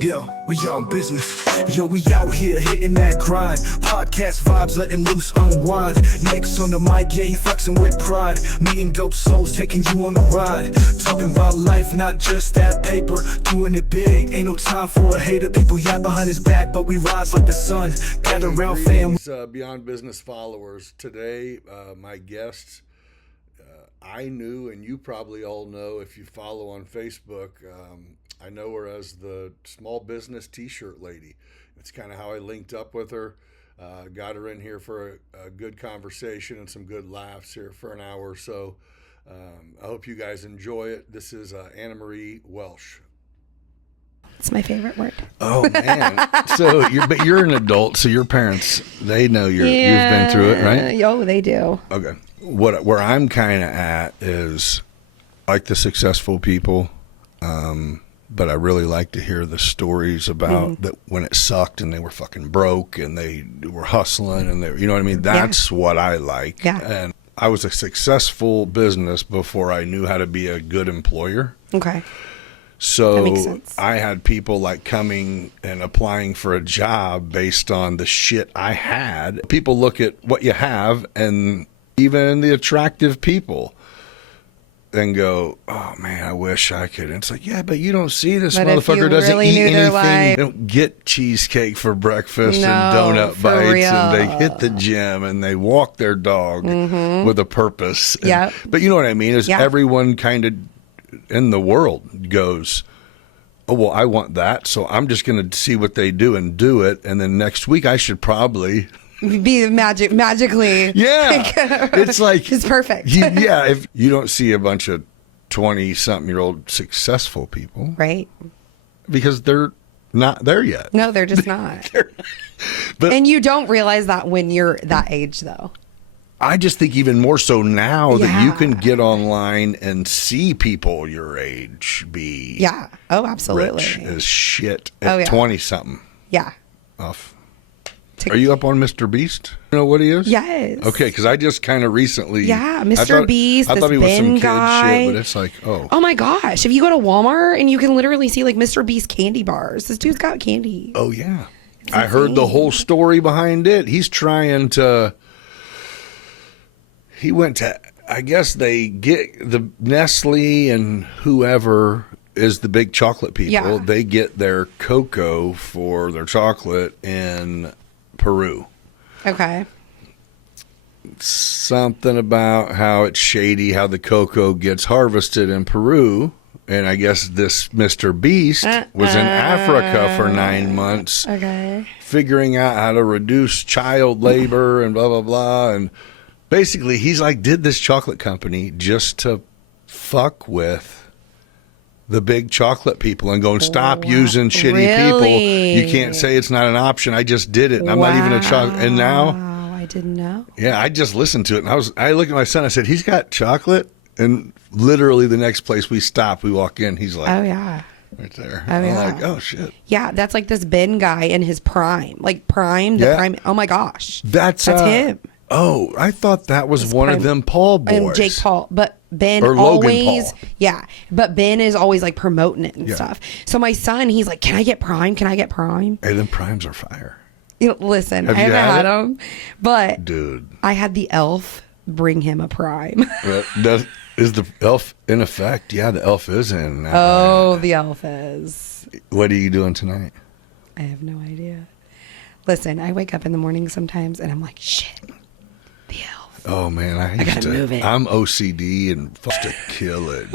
Yo, we on business. Yo, we out here hitting that grind. Podcast vibes, letting loose, unwind. Next on the mic, yeah, he flexing with pride. Meeting dope souls, taking you on the ride. Talking about life, not just that paper. Doing it big, ain't no time for a hater. People yap behind his back, but we rise like the sun. Gather around fam. Beyond Business followers, today my guests I knew, and you probably all know if you follow on Facebook, I know her as the small business t-shirt lady. It's kind of how I linked up with her. Got her in here for a good conversation and some good laughs here for an hour or so. I hope you guys enjoy it. This is Annamarie Welch. It's my favorite word. Oh man! But you're an adult, so your parents, they know you've been through it, right? Oh, they do. Okay. Where I'm kind of at is like the successful people, but I really like to hear the stories about that when it sucked and they were fucking broke and they were hustling and you know what I mean? That's what I like. Yeah. And I was a successful business before I knew how to be a good employer. Okay. So that makes sense. I had people like coming and applying for a job based on the shit I had. People look at what you have, and even the attractive people, and go, oh man, I wish I could. And it's like, yeah, but you don't see this motherfucker doesn't really eat anything. Life. They don't get cheesecake for breakfast and donut bites, real. and they hit the gym and they walk their dog with a purpose. Yeah. But you know what I mean? Is everyone kind of in the world goes, oh, well, I want that, so I'm just going to see what they do and do it, and then next week I should probably be magically. Yeah. It's like, it's perfect. If you don't see a bunch of 20-something-year-old successful people. Right. Because they're not there yet. No, they're just not. But and you don't realize that when you're that age, though. I just think even more so now that you can get online and see people your age be absolutely rich as shit at 20-something. Yeah. Off. Are you up on MrBeast? You know what he is? Yes. Okay, because I just kind of recently... Yeah, MrBeast, I thought he was some kid guy. shit, but it's like, oh. Oh my gosh. If you go to Walmart and you can literally see like MrBeast candy bars. This dude's got candy. Oh, yeah. I heard the whole story behind it. He's trying to... He went to... I guess they get the Nestle and whoever is the big chocolate people. Yeah. They get their cocoa for their chocolate in Peru. Okay. Something about how it's shady how the cocoa gets harvested in Peru. And I guess this MrBeast was in Africa for 9 months. Okay. Figuring out how to reduce child labor and blah, blah, blah. And basically, he's like, did this chocolate company just to fuck with the big chocolate people and go and stop using shitty people. You can't say it's not an option. I just did it, and I'm not even a chocolate. And now, I didn't know. Yeah, I just listened to it, and I looked at my son. I said, "He's got chocolate," and literally the next place we stop, we walk in. He's like, "Oh yeah." Right there. Oh, I'm like, oh shit. Yeah, that's like this Ben guy in his prime, like prime. Oh my gosh, that's him. Oh, I thought that was one of them Paul boys. And Jake Paul. But Ben or always, Paul. but Ben is always like promoting it and stuff. So my son, he's like, can I get Prime? Can I get Prime? Hey, them Primes are fire. Listen, I haven't had them, but dude, I had the elf bring him a Prime. Is the elf in effect? Yeah, the elf is in. The elf is. What are you doing tonight? I have no idea. Listen, I wake up in the morning sometimes and I'm like, shit. The elf. Oh man, I gotta move it. I'm OCD and supposed to kill it.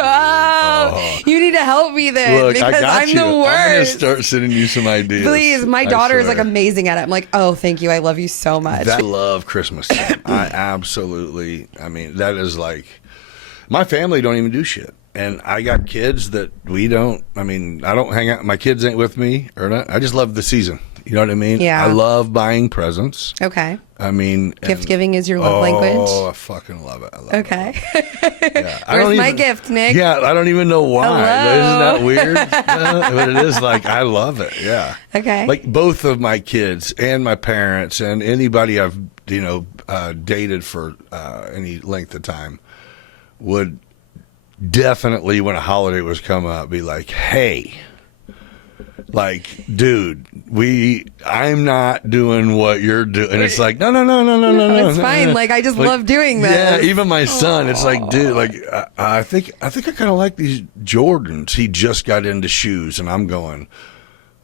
You need to help me then. Look, because I got I'm you. the worst. I'm gonna start sending you some ideas. Please, my daughter is like amazing at it. I'm like, oh, thank you. I love you so much. I love Christmas time. I absolutely. I mean, that is like my family don't even do shit. And I got kids that we don't. I mean, I don't hang out. My kids ain't with me or not. I just love the season. You know what I mean? Yeah. I love buying presents. Okay. I mean, gift giving is your love language. Oh, I fucking love it. I love okay. it. Yeah. Where's my gift, Nick? Yeah, I don't even know why. Hello? Isn't that weird? But it is like I love it. Yeah. Okay. Like both of my kids and my parents and anybody I've dated for any length of time would definitely when a holiday was coming up, be like, hey, like, dude, I'm not doing what you're doing. And it's like, no. It's fine. Like, I just love doing this. Yeah, even my son, it's like, dude, like, I think I kind of like these Jordans. He just got into shoes, and I'm going,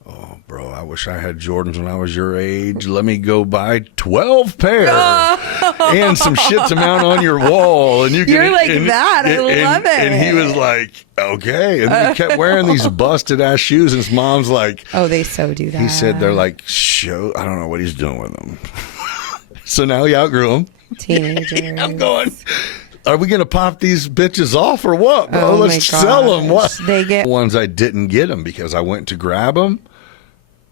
oh, bro, I wish I had Jordans when I was your age. Let me go buy 12 pair and some shit to mount on your wall. And you're like that. I love it. And he was like, okay. And then he kept wearing these busted ass shoes. And his mom's like, oh, they so do that. He said they're like, I don't know what he's doing with them. So now he outgrew them. Teenagers. I'm going, are we going to pop these bitches off or what, bro? Oh Let's sell them. What? They get ones I didn't get them because I went to grab them.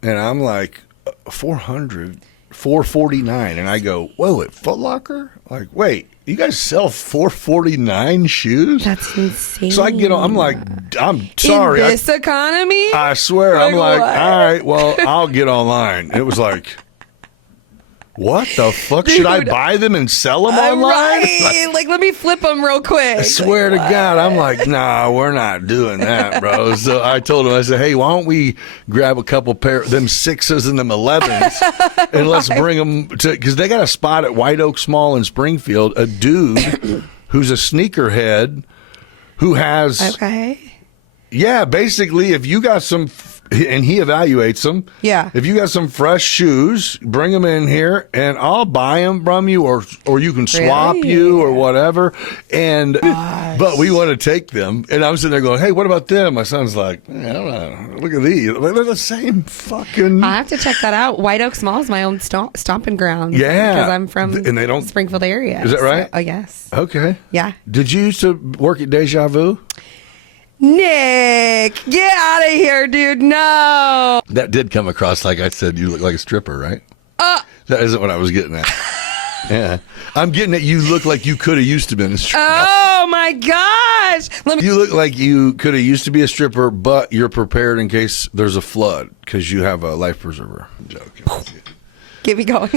And I'm like, $449. And I go, whoa, at Foot Locker? Like, wait, you guys sell $449 shoes? That's insane. So I get on, I'm like, I'm sorry. In this economy? I swear, I'm like, what? all right, well, I'll get online. It was like, what the fuck? Should I buy them and sell them online? Right. Like, let me flip them real quick. I swear to God, I'm like, nah, we're not doing that, bro. So I told him, I said, hey, why don't we grab a couple pair of them 6s and them 11s and let's bring them to, because they got a spot at White Oak Mall in Springfield, a dude who's a sneakerhead who has, okay. Yeah, basically, if you got some, and he evaluates them. Yeah. If you got some fresh shoes, bring them in here, and I'll buy them from you, or you can swap Really? you or whatever. And but we want to take them, and I'm sitting there going, "Hey, what about them?" My son's like, I don't know. Look at these. They're the same fucking. I have to check that out. White Oak Mall is my own stomping ground. Yeah, because I'm from and they don't Springfield area. Is that right? Oh yes. Okay. Yeah. Did you used to work at Deja Vu? Nick, get out of here, dude. No. That did come across like I said, you look like a stripper, right? That isn't what I was getting at. Yeah. I'm getting at you look like you could have used to be a stripper. Oh my gosh. You look like you could have used to be a stripper, but you're prepared in case there's a flood because you have a life preserver. I'm joking. Get me going.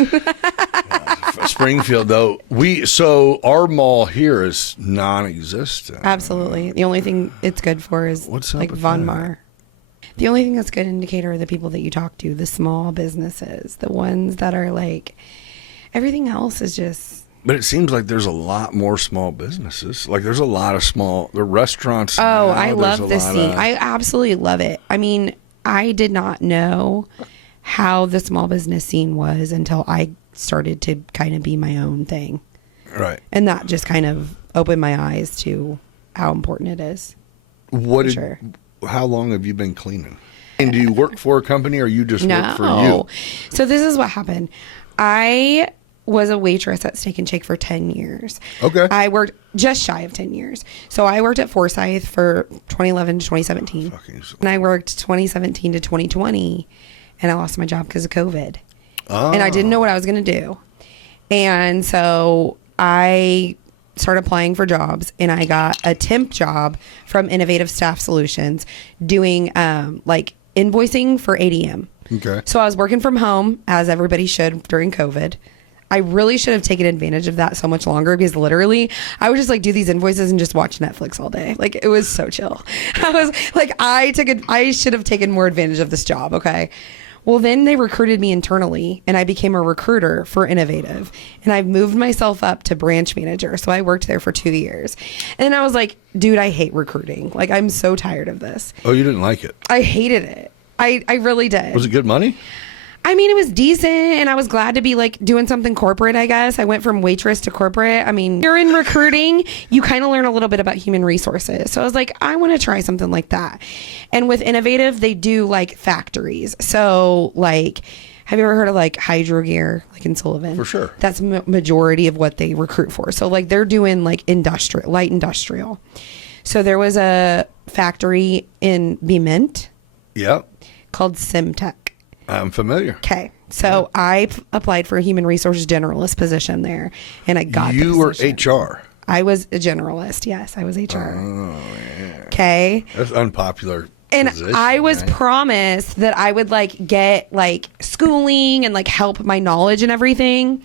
Springfield, though, so our mall here is non-existent. Absolutely. The only thing it's good for is What's up like with Von that? Mar. The only thing that's good indicator are the people that you talk to, the small businesses, the ones that are like, everything else is just. But it seems like there's a lot more small businesses. Like there's a lot of the restaurants. Oh, now, I love this lot scene. of- I absolutely love it. I mean, I did not know how the small business scene was until I started to kind of be my own thing. Right. And that just kind of opened my eyes to how important it is. Sure. How long have you been cleaning? And do you work for a company or you just work for you? No. So this is what happened. I was a waitress at Steak and Shake for 10 years. Okay. I worked just shy of 10 years. So I worked at Forsyth for 2011 to 2017. And I worked 2017 to 2020. And I lost my job because of COVID. Oh. And I didn't know what I was going to do. And so I started applying for jobs, and I got a temp job from Innovative Staff Solutions doing like invoicing for ADM. Okay. So I was working from home, as everybody should during COVID. I really should have taken advantage of that so much longer because literally I would just like do these invoices and just watch Netflix all day. Like it was so chill. I was like, I should have taken more advantage of this job. Okay. Well, then they recruited me internally and I became a recruiter for Innovative, and I've moved myself up to branch manager. So I worked there for 2 years, and I was like, dude, I hate recruiting. Like, I'm so tired of this. Oh, you didn't like it? I hated it. I really did. Was it good money? I mean, it was decent, and I was glad to be like doing something corporate, I guess. I went from waitress to corporate. I mean, you're in recruiting, you kind of learn a little bit about human resources. So I was like, I want to try something like that. And with Innovative, they do like factories. So like, have you ever heard of like Hydro Gear, like in Sullivan? For sure. That's majority of what they recruit for. So like they're doing like light industrial. So there was a factory in Bement Yep. called Simtech. I'm familiar. Okay. So I applied for a human resources generalist position there, and I got You the were position. HR. I was a generalist. Yes, I was HR. Oh, yeah. Okay. That's unpopular. And position, I was right? promised that I would like get like schooling and like help my knowledge and everything.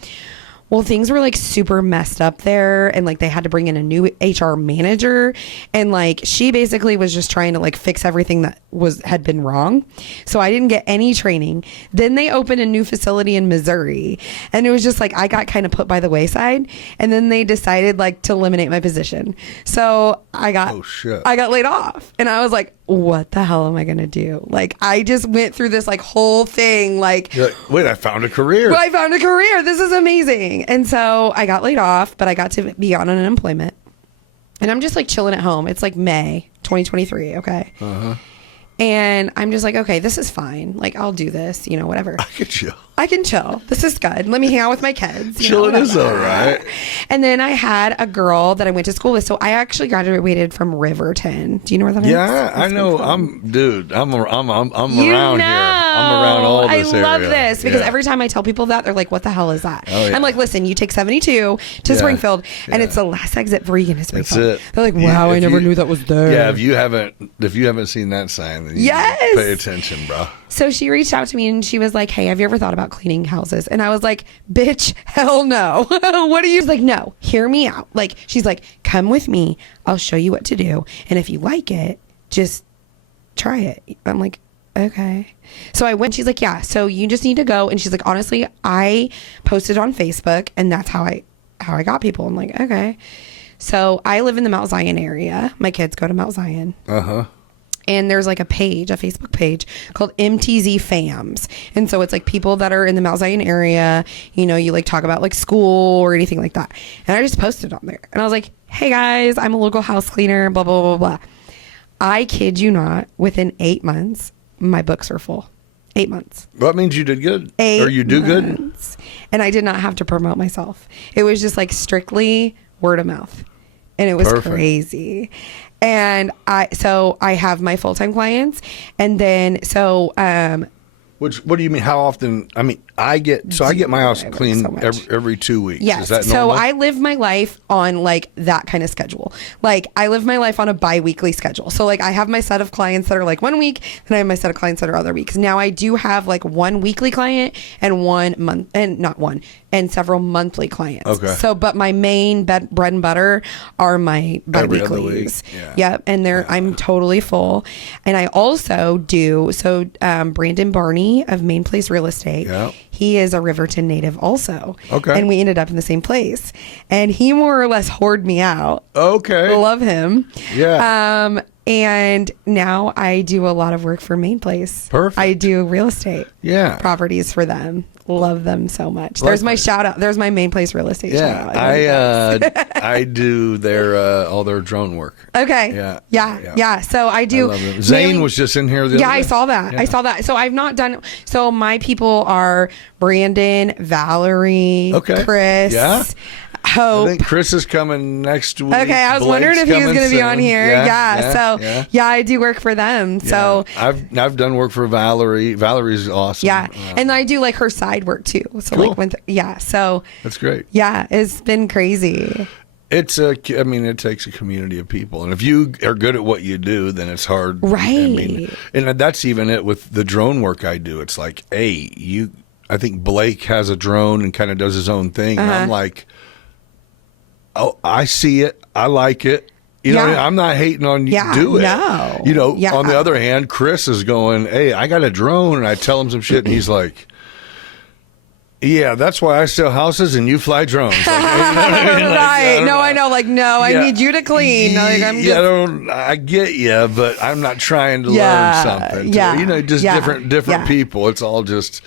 Well, things were like super messed up there, and like they had to bring in a new HR manager, and like she basically was just trying to like fix everything that had been wrong. So I didn't get any training. Then they opened a new facility in Missouri, and it was just like I got kind of put by the wayside, and then they decided like to eliminate my position. So I got laid off, and I was like, what the hell am I gonna do? Like I just went through this like whole thing like, wait, I found a career. Well, I found a career. This is amazing. And so I got laid off, but I got to be on unemployment. And I'm just like chilling at home. It's like May 2023, okay? And I'm just like, okay, this is fine. Like, I'll do this, you know, whatever. I can chill. This is good. Let me hang out with my kids. Chilling is all right. And then I had a girl that I went to school with. So I actually graduated from Riverton. Do you know where that is? Yeah, I know. I'm around here. I'm around all this area. I love this because every time I tell people that, they're like, what the hell is that? Oh, yeah. I'm like, listen, you take 72 to Springfield, and it's the last exit for Egan to Springfield. That's it. They're like, wow, I never knew that was there. Yeah, if you haven't seen that sign, then you pay attention, bro. So she reached out to me and she was like, hey, have you ever thought about cleaning houses? And I was like, bitch, hell no. What are you? She's like, no, hear me out. Like, she's like, come with me. I'll show you what to do. And if you like it, just try it. I'm like, okay. So I went, she's like, yeah, so you just need to go. And she's like, honestly, I posted on Facebook and that's how I got people. I'm like, okay. So I live in the Mount Zion area. My kids go to Mount Zion. And there's like a Facebook page called MTZ Fams. And so it's like people that are in the Mount Zion area, you know, you like talk about like school or anything like that. And I just posted on there. And I was like, hey guys, I'm a local house cleaner, blah, blah, blah, blah. I kid you not, within 8 months, my books were full. 8 months. Well, that means you did good. Or you do good. And I did not have to promote myself. It was just like strictly word of mouth. And it was crazy. And I have my full-time clients, and then what do you mean? How often? I mean, I get my house cleaned every 2 weeks. Yes. Is that normal? So I live my life on like that kind of schedule. Like I live my life on a bi-weekly schedule. So like I have my set of clients that are like 1 week, and I have my set of clients that are other weeks. Now I do have like one weekly client and and several monthly clients. Okay. So, but my main bread and butter are my bi-weeklies. Yep. And I'm totally full. And I also do, Brandon Barney of Main Place Real Estate. Yeah. He is a Riverton native also. Okay. And we ended up in the same place. And he more or less whored me out. Okay. Love him. Yeah. And now I do a lot of work for Main Place. Perfect. I do real estate properties for them. Love them so much. There's my shout out. There's my Main Place real estate shout out. I do all their drone work. Okay. Yeah. So I do. Zane was just in here the other day. I saw that. Yeah. I saw that. So I've not done. So my people are Brandon, Valerie, Chris. Yeah. Hope. I think Chris is coming next week. Okay, I was wondering if he was going to be on here. Yeah. I do work for them. So I've done work for Valerie. Valerie's awesome. Yeah, and I do like her side work too. So cool. So that's great. Yeah, it's been crazy. It takes a community of people, and if you are good at what you do, then it's hard. Right. And that's even it with the drone work I do. It's like, hey, I think Blake has a drone and kind of does his own thing, and I'm like, oh, I see it. I like it. You know, I'm not hating on you. Do it. No. You know, on the other hand, Chris is going, hey, I got a drone, and I tell him some shit, and he's like, yeah, that's why I sell houses and you fly drones. Like, right. No, I know. Like, no, I need you to clean. Like, I get you, but I'm not trying to learn something. Different people. It's all just...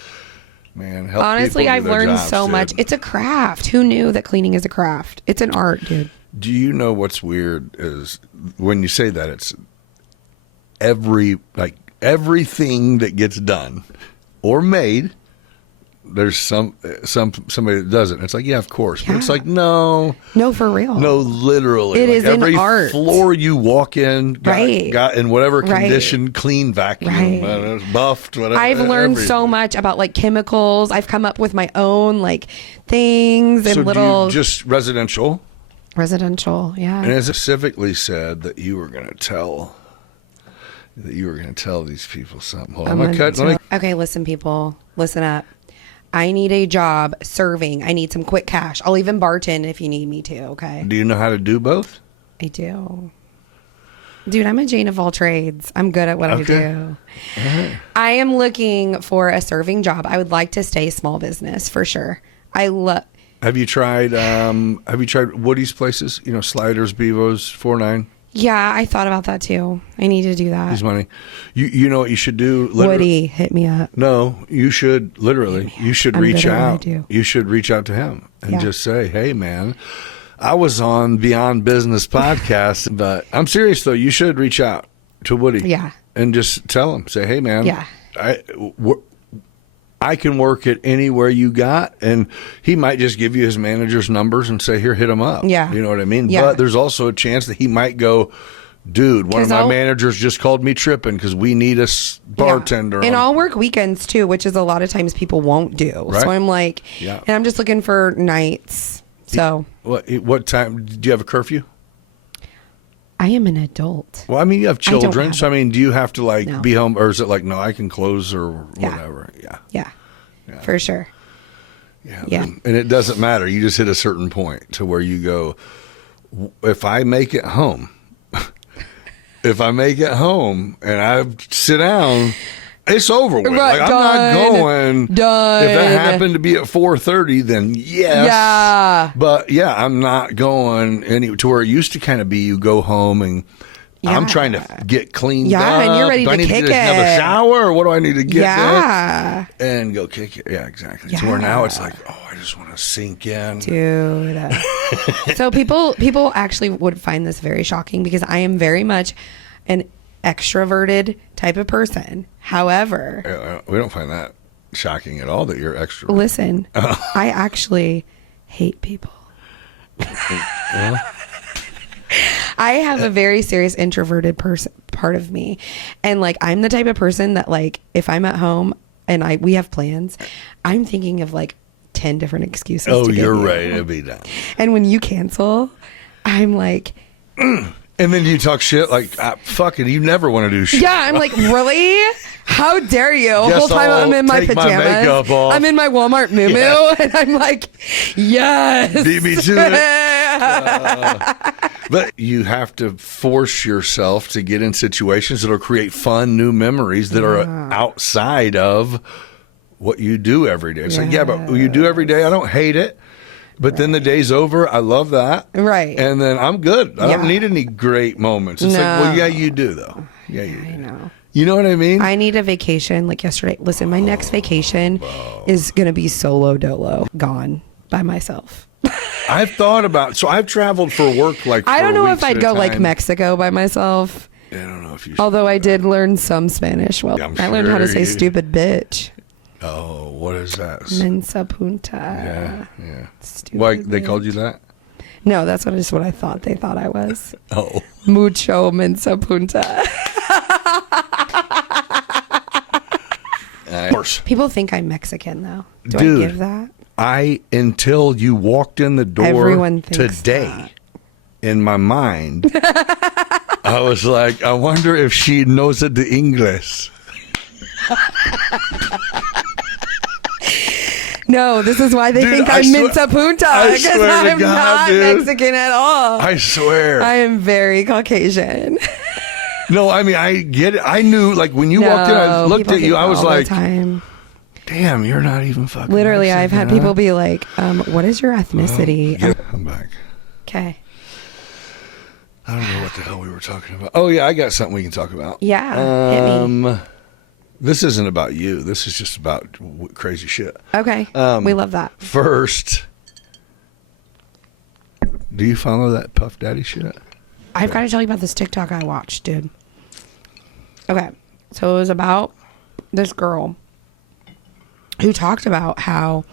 Man, help honestly, I've learned jobs, so dude. much. It's a craft. Who knew that cleaning is a craft? It's an art, dude. Do you know what's weird is when you say that it's everything that gets done or made, there's somebody that does it. And it's like, yeah, of course. But it's like, no, for real. No, literally. It is every an art. Floor you walk in, got in whatever condition, clean vacuum, buffed, whatever. I've learned so much about like chemicals. I've come up with my own like things and do you just residential. Yeah. And it specifically said that you were going to tell these people something. Hold on, okay, listen, people, listen up. I need a job serving. I need some quick cash. I'll even bartend if you need me to, okay? Do you know how to do both? I do. Dude, I'm a Jane of all trades. I'm good at what I do. I am looking for a serving job. I would like to stay small business for sure. Have you tried Woody's places? You know, Sliders, Bevo's, 4-9? Yeah, I thought about that too. I need to do that. He's money. You know what you should do? Woody, hit me up. No, you should literally. You should I'm reach good at what I out. do. You should reach out to him and just say, "Hey, man, I was on Beyond Business podcast, but I'm serious though. You should reach out to Woody. Yeah, and just tell him, say, hey, man, yeah, I can work it anywhere you got, and he might just give you his manager's numbers and say, here, hit him up. Yeah, you know what I mean. Yeah. But there's also a chance that he might go, dude, one of my managers just called me tripping because we need a bartender. And I'll work weekends too, which is a lot of times people won't do. Right. So I'm like, and I'm just looking for nights. So what time do you have a curfew? I am an adult. Well, I mean, you have children, so I mean, do you have to No. be home, or is it like, no, I can close or whatever? Yeah, for sure. Yeah. And it doesn't matter. You just hit a certain point to where you go, if I make it home, and I sit down, it's over with. Right, I'm not going. Done. If that happened to be at 4:30, then yes. Yeah. But I'm not going to where it used to kind of be. You go home and I'm trying to get cleaned up. Yeah, and you're ready do I to need kick to get another shower, or what do I need to get? Yeah. And go kick it. Yeah, exactly. To where now it's like, oh, I just want to sink in. Dude. So people actually would find this very shocking because I am very much an extroverted type of person. However, we don't find that shocking at all that you're extroverted. Listen, I actually hate people. I have a very serious introverted part of me, and like I'm the type of person that like if I'm at home and we have plans, I'm thinking of like 10 different excuses. Oh, to get you're you. ready to be done. And when you cancel, I'm like. And then you talk shit like, fuck it, you never want to do shit. Yeah, I'm like, really? How dare you? The whole time I'm in my take my pajamas. makeup off. I'm in my Walmart moo and I'm like, yes. Beat me to it. But you have to force yourself to get in situations that'll create fun, new memories that are outside of what you do every day. It's like, but you do every day. I don't hate it. But then the day's over. I love that. Right. And then I'm good. I don't need any great moments. It's like, well, yeah, you do, though. Yeah, you do. I know. You know what I mean? I need a vacation like yesterday. Listen, my next vacation is going to be solo dolo, gone by myself. I've thought about, so I've traveled for work like I don't know if weeks at I'd a go like time. Mexico by myself. I don't know if you should. Although I did learn some Spanish. Well, Yeah, I learned how to sure say you- stupid bitch. Oh, what is that? Mensa punta. Yeah. Stupid Why they bitch. called you that? No, that's just what I thought they thought I was. Oh. Mucho mensa punta. Of course. People think I'm Mexican though. Do Dude. I give that? Until you walked in the door Everyone thinks today, that. in my mind, I was like, I wonder if she knows the English. No, this is why they Dude, think I I'm swear- Mensa punta. I Because swear to I'm God, not dude. Mexican at all. I swear. I am very Caucasian. No, I mean, I get it. I knew, like, when you walked in, I looked people at you, think I was all the like, time. damn, you're not even fucking Literally, I've had Mexican, people be like, what is your ethnicity? huh? I'm back. Okay. I don't know what the hell we were talking about. Oh, yeah, I got something we can talk about. Yeah, hit me. This isn't about you. This is just about crazy shit. Okay. We love that. First, do you follow that Puff Daddy shit? I've got to tell you about this TikTok I watched, dude. Okay. So it was about this girl who talked about how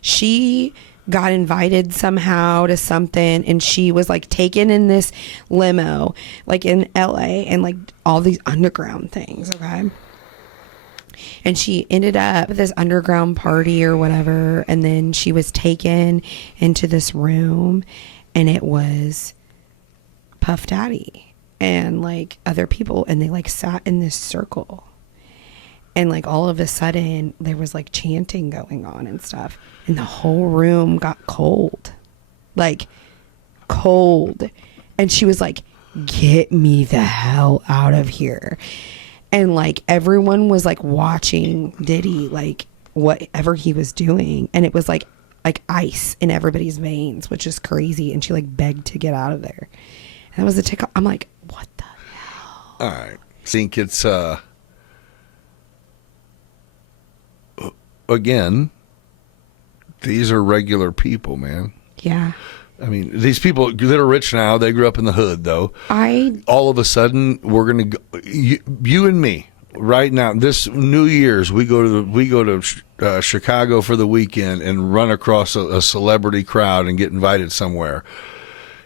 she got invited somehow to something and she was like taken in this limo like in LA and like all these underground things, okay? And she ended up at this underground party or whatever, and then she was taken into this room and it was Puff Daddy and like other people, and they like sat in this circle And like all of a sudden there was like chanting going on and stuff. And the whole room got cold. Like cold. And she was like, get me the hell out of here. And like everyone was like watching Diddy, like whatever he was doing. And it was like ice in everybody's veins, which is crazy. And she like begged to get out of there. And that was the TikTok. I'm like, what the hell? All right. I think it's, again, these are regular people, man. Yeah. I mean, these people that are rich now, they grew up in the hood, though. All of a sudden, we're gonna go, you and me right now. This New Year's, we go to Chicago for the weekend and run across a celebrity crowd and get invited somewhere.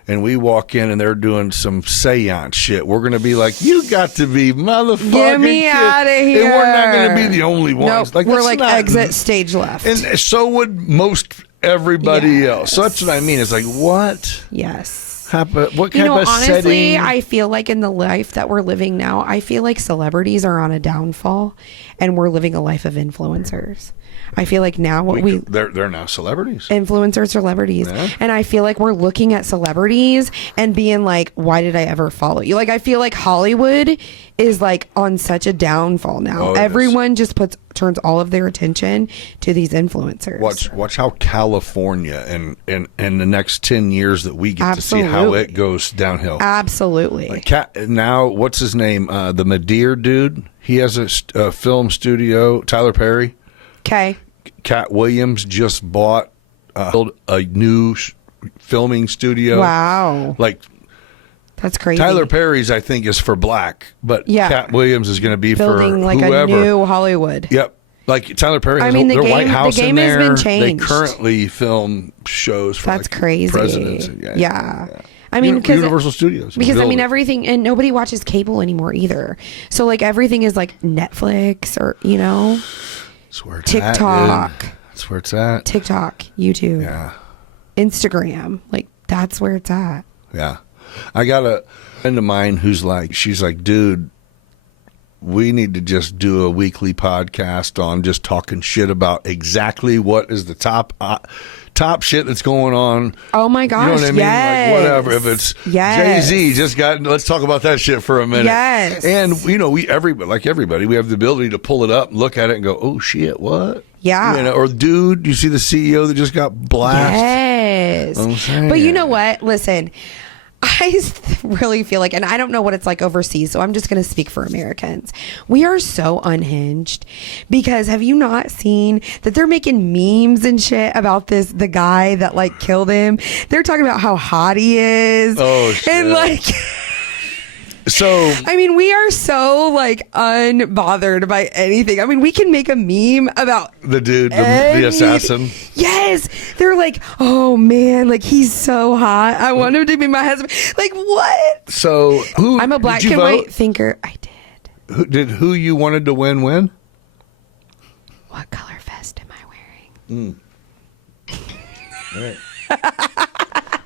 And we walk in and they're doing some seance shit. We're gonna be like, "You got to be motherfucking get me out of here!" And we're not gonna be the only ones. Nope, we're like exit stage left. And so would most everybody else. So that's what I mean. It's like, what? Yes. What kind of honestly, setting? I feel like in the life that we're living now, I feel like celebrities are on a downfall and we're living a life of influencers. I feel like now they're now celebrities. Influencers, celebrities. Yeah. And I feel like we're looking at celebrities and being like, why did I ever follow you? Like, I feel like Hollywood is like on such a downfall now. Oh, everyone just turns all of their attention to these influencers. Watch how California and the next 10 years that we get to see how it goes downhill. Absolutely. Like now, what's his name? The Madeir dude. He has a film studio. Tyler Perry. Okay. Cat Williams just bought a new filming studio. Wow. Like, that's crazy. Tyler Perry's, I think, is for black, but Cat Williams is going to be building for like whoever. a new Hollywood. Yep. Like Tyler Perry has their White House in there. The game has been changed. They currently film shows for that's crazy. presidents. Yeah. I mean, Universal Studios. Because I mean, everything, and nobody watches cable anymore either. So like everything is like Netflix or, That's where it's TikTok. That's where it's at. TikTok, YouTube. Yeah. Instagram. Like that's where it's at. Yeah. I got a friend of mine she's like, dude, we need to just do a weekly podcast on just talking shit about exactly what is the top shit that's going on. Oh my gosh, you know what I mean? yes. Like whatever. If it's Jay-Z let's talk about that shit for a minute. Yes. And everybody, we have the ability to pull it up, look at it and go, oh shit, what? Yeah. Or dude, you see the CEO that just got blasted? Yes. But you know what? Listen, I really feel like, and I don't know what it's like overseas, so I'm just going to speak for Americans. We are so unhinged because have you not seen that they're making memes and shit about the guy that like killed him? They're talking about how hot he is. Oh, shit. And like... So I mean, we are so like unbothered by anything. I mean, we can make a meme about the dude, the assassin. Yes, they're like, oh man, like he's so hot. I want him to be my husband. Like what? So I'm a black and white thinker. I did. Who you wanted to win? What color vest am I wearing? All right.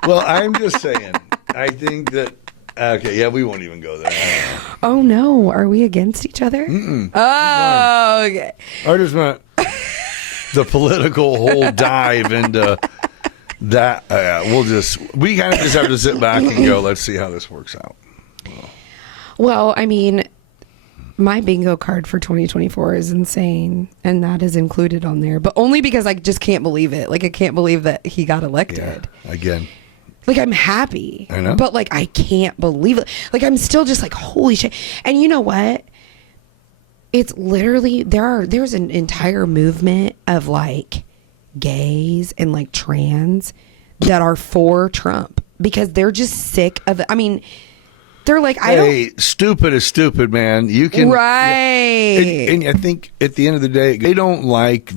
Well, I'm just saying. I think that. Okay, yeah, we won't even go there. Oh no, are we against each other? Mm-mm. Oh, okay. I just want the political whole dive into that. We kind of just have to sit back and go, let's see how this works out. Well, I mean, my bingo card for 2024 is insane, and that is included on there, but only because I just can't believe it. Like, I can't believe that he got elected. Yeah, again. Like, I'm happy. I know. But, like, I can't believe it. Like, I'm still just like, holy shit. And you know what? It's literally, there's an entire movement of, like, gays and, like, trans that are for Trump because they're just sick of it. I mean, they're like, stupid is stupid, man. You can. Right. And I think at the end of the day, they don't like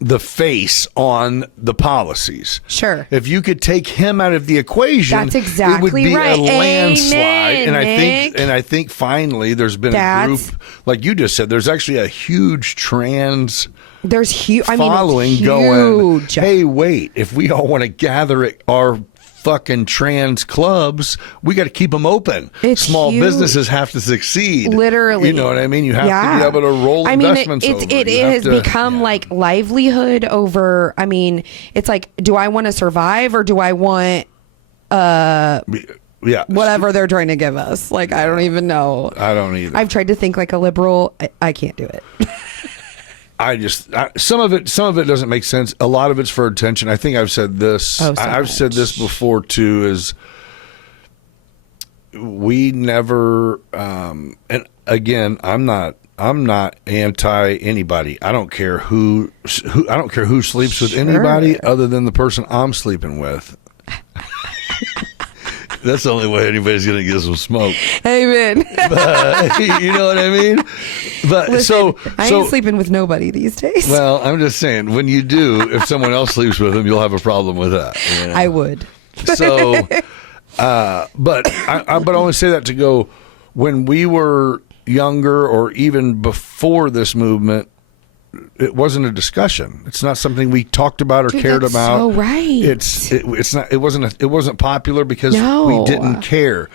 the face on the policies. Sure. If you could take him out of the equation, that's exactly it would be right. a landslide. Amen, and I think finally there's been a group, like you just said, there's actually a huge trans following going, hey, wait, if we all want to gather at our fucking trans clubs. We got to keep them open. It's Small huge. businesses have to succeed. Literally. You know what I mean? You have to be able to roll I mean, investments over. it has become like livelihood over. I mean, it's like, do I want to survive or do I want whatever they're trying to give us? Like, I don't even know. I don't either. I've tried to think like a liberal. I can't do it. Some of it doesn't make sense. A lot of it's for attention. I think I've said this. I've said this before too. Is we never. And again, I'm not anti anybody. I don't care who sleeps with anybody other than the person I'm sleeping with. That's the only way anybody's going to get some smoke. Amen. But, you know what I mean? But Listen, I ain't sleeping with nobody these days. Well, I'm just saying, when you do, if someone else sleeps with them, you'll have a problem with that. You know? I would. So, but I only say that to go, when we were younger or even before this movement, it wasn't a discussion. It's not something we talked about or cared that's about. So right. It's not. It wasn't popular because we didn't care.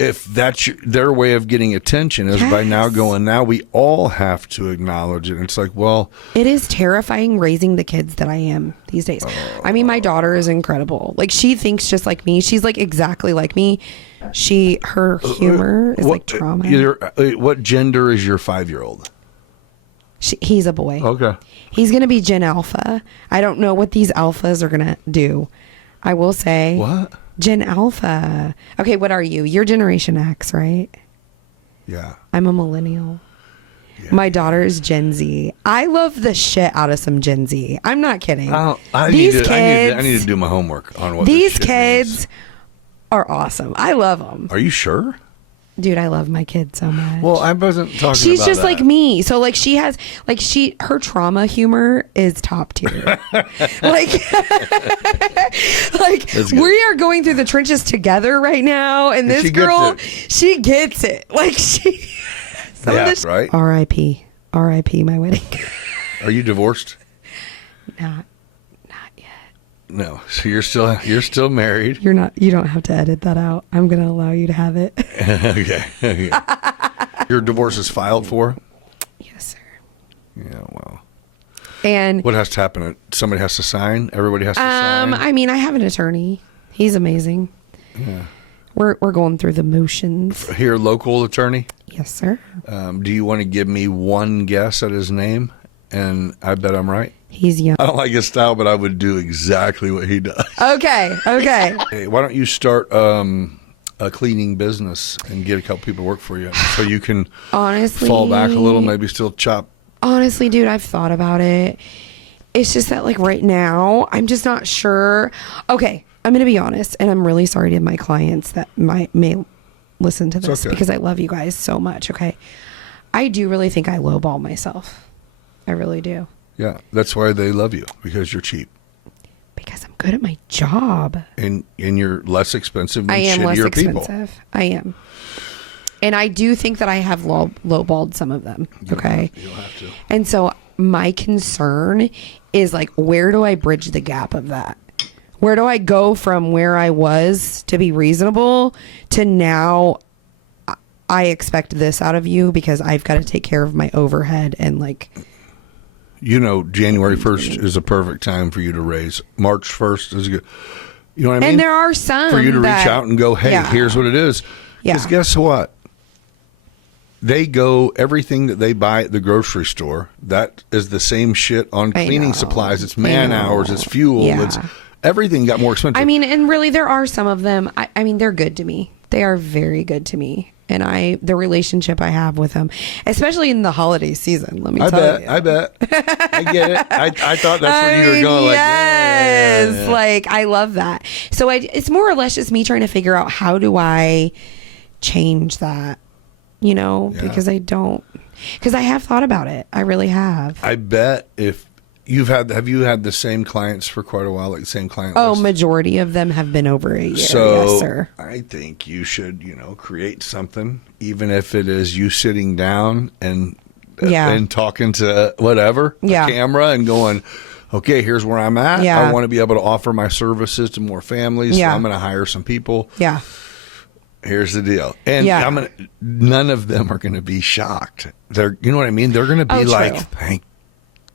If that's their way of getting attention is by now going, now we all have to acknowledge it. And it's like, well, it is terrifying raising the kids that I am these days. I mean, my daughter is incredible. Like, she thinks just like me. She's like exactly like me. Her humor is like trauma. What gender is your 5-year-old? He's a boy. Okay. He's going to be Gen Alpha. I don't know what these alphas are going to do. I will say. What? Gen Alpha. Okay, what are you? You're Generation X, right? Yeah. I'm a millennial. Yeah. My daughter is Gen Z. I love the shit out of some Gen Z. I'm not kidding. I need to do my homework on what these this shit kids means. are awesome. I love them. Are you sure? Dude, I love my kids so much. Well, I wasn't talking She's about just that. like me. So like her trauma humor is top tier. like we are going through the trenches together right now, and this girl, she gets it. Like right? R.I.P. R.I.P. my wedding. Are you divorced? Not yet. No. So you're still married. You're not. You don't have to edit that out. I'm going to allow you to have it. Okay. Your divorce is filed for? Yes, sir. Yeah, well. And what has to happen? Somebody has to sign? Everybody has to sign? I mean, I have an attorney. He's amazing. Yeah. We're going through the motions. Here, local attorney? Yes, sir. Do you want to give me one guess at his name? And I bet I'm right. He's young. I don't like his style, but I would do exactly what he does. Okay. Hey, why don't you start a cleaning business and get a couple people to work for you so you can fall back a little, maybe still chop. Honestly, dude, I've thought about it. It's just that like right now, I'm just not sure. Okay, I'm going to be honest, and I'm really sorry to my clients that may listen to this because I love you guys so much, okay? I do really think I lowball myself. I really do. Yeah, that's why they love you, because you're cheap. Because I'm good at my job. And you're less expensive than I am less expensive. People. I am. And I do think that I have lowballed some of them, okay? You'll have to. And so my concern is like, where do I bridge the gap of that? Where do I go from where I was to be reasonable to now I expect this out of you because I've got to take care of my overhead and like... You know, January 1st is a perfect time for you to raise. March 1st is good. You know what I mean? And there are some for you to reach out and go, hey, here's what it is. Because guess what? They go, everything that they buy at the grocery store, that is the same shit on cleaning supplies. It's man hours, it's fuel, it's everything got more expensive. I mean, and really there are some of them, I mean, they're good to me. They are very good to me. And the relationship I have with them, especially in the holiday season, let me tell you. I bet. I get it. I thought that's where you were going. Like, yes. Like, I love that. So it's more or less just me trying to figure out how do I change that, you know, because because I have thought about it. I really have. I bet if have you had the same clients for quite a while, like the same client list? Oh, majority of them have been over a year. So yes, sir. I think you should, create something, even if it is you sitting down and talking to whatever, a camera and going, okay, here's where I'm at. Yeah. I want to be able to offer my services to more families. Yeah. So I'm going to hire some people. Yeah. Here's the deal. And Yeah. none of them are going to be shocked. You know what I mean? They're going to be like, true. thank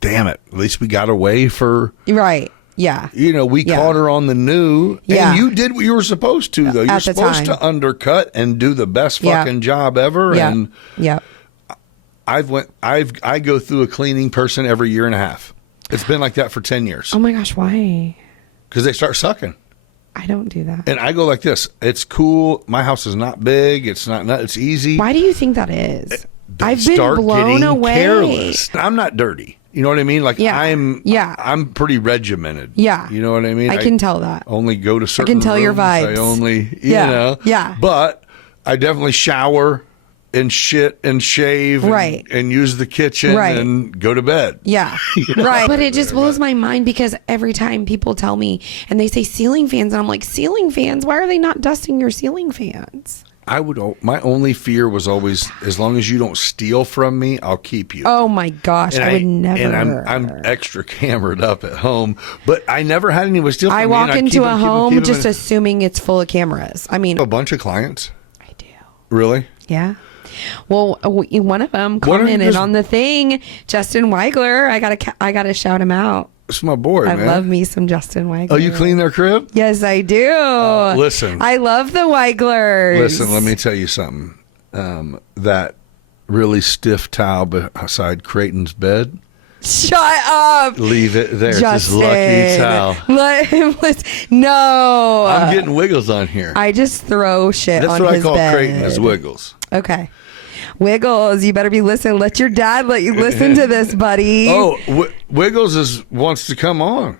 damn it. At least we got away for, Right. Yeah. we caught her on the new. Yeah. And you did what you were supposed to, though. You're At the supposed time. to undercut and do the best fucking job ever. Yeah. And Yeah. I go through a cleaning person every year and a half. It's been like that for 10 years. Oh my gosh, why? Because they start sucking. I don't do that. And I go like this. It's cool. My house is not big. It's not it's easy. Why do you think that is? They I've been start blown getting away. careless. I'm not dirty. You know what I mean? Like Yeah. I'm pretty regimented. Yeah. You know what I mean? I can tell that. Only go to certain tell your rooms. I vibes. only, Yeah. you know. Yeah. But I definitely shower and shit and shave Right. and use the kitchen Right. and go to bed. Yeah. Right. But it just blows my mind because every time people tell me and they say ceiling fans, and I'm like, ceiling fans? Why are they not dusting your ceiling fans? My only fear was always, as long as you don't steal from me, I'll keep you. Oh my gosh. And I would never. And I'm extra camered up at home, but I never had anyone steal from me. I and walk keep into them, a keep them, home keep them, just and- assuming it's full of cameras. I mean, a bunch of clients. I do. Really? Yeah. Well, one of them Why don't you commented just- on the thing, Justin Weigler. I gotta shout him out. It's my boy, I man. love me some Justin Weigler. Oh, you clean their crib? Yes, I do. Listen. I love the Weiglers. Listen, let me tell you something. That really stiff towel beside Creighton's bed, Shut up. leave it there. Justin. It's his lucky towel. Let him no. I'm getting wiggles on here. I just throw shit That's on what I his call bed. Creighton is wiggles. Okay. Wiggles, you better be listening. Let your dad let you listen to this, buddy. Oh, Wiggles wants to come on.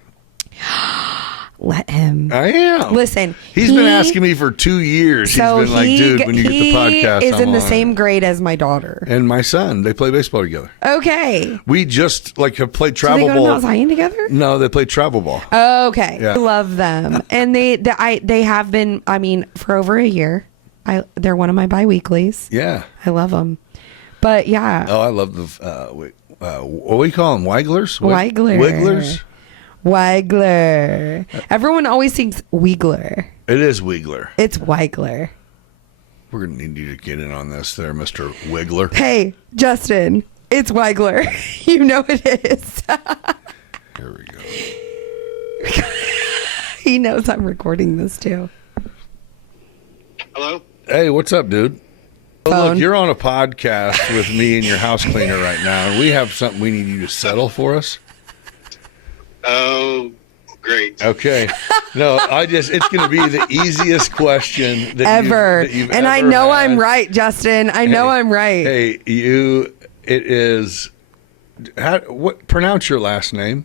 Let him. I am. Listen, He's been asking me for 2 years. So He's been like, dude, when you get the podcast, he is I'm in the on. same grade as my daughter. And my son, they play baseball together. Okay. We just have played Do travel they go to ball. Mount Zion together? No, they play travel ball. Okay. Yeah. I love them. And they have been, I mean, for over a year. They're one of my bi-weeklies. Yeah. I love them. But yeah. Oh, I love the what do we call them? Wigglers? Wiggler. Wigglers? Weigler. Everyone always thinks Wiggler. It is Wiggler. It's Weigler. We're going to need you to get in on this there, Mr. Wiggler. Hey, Justin, it's Weigler. You know it is. Here we go. He knows I'm recording this too. Hello? Hey, what's up, dude? Well, Phone. look, you're on a podcast with me and your house cleaner right now, and we have something we need you to settle for us. Oh, great. Okay. No, it's going to be the easiest question that Ever. you've And I ever know had. I'm right, Justin. I know I'm right. Hey, it is, pronounce your last name?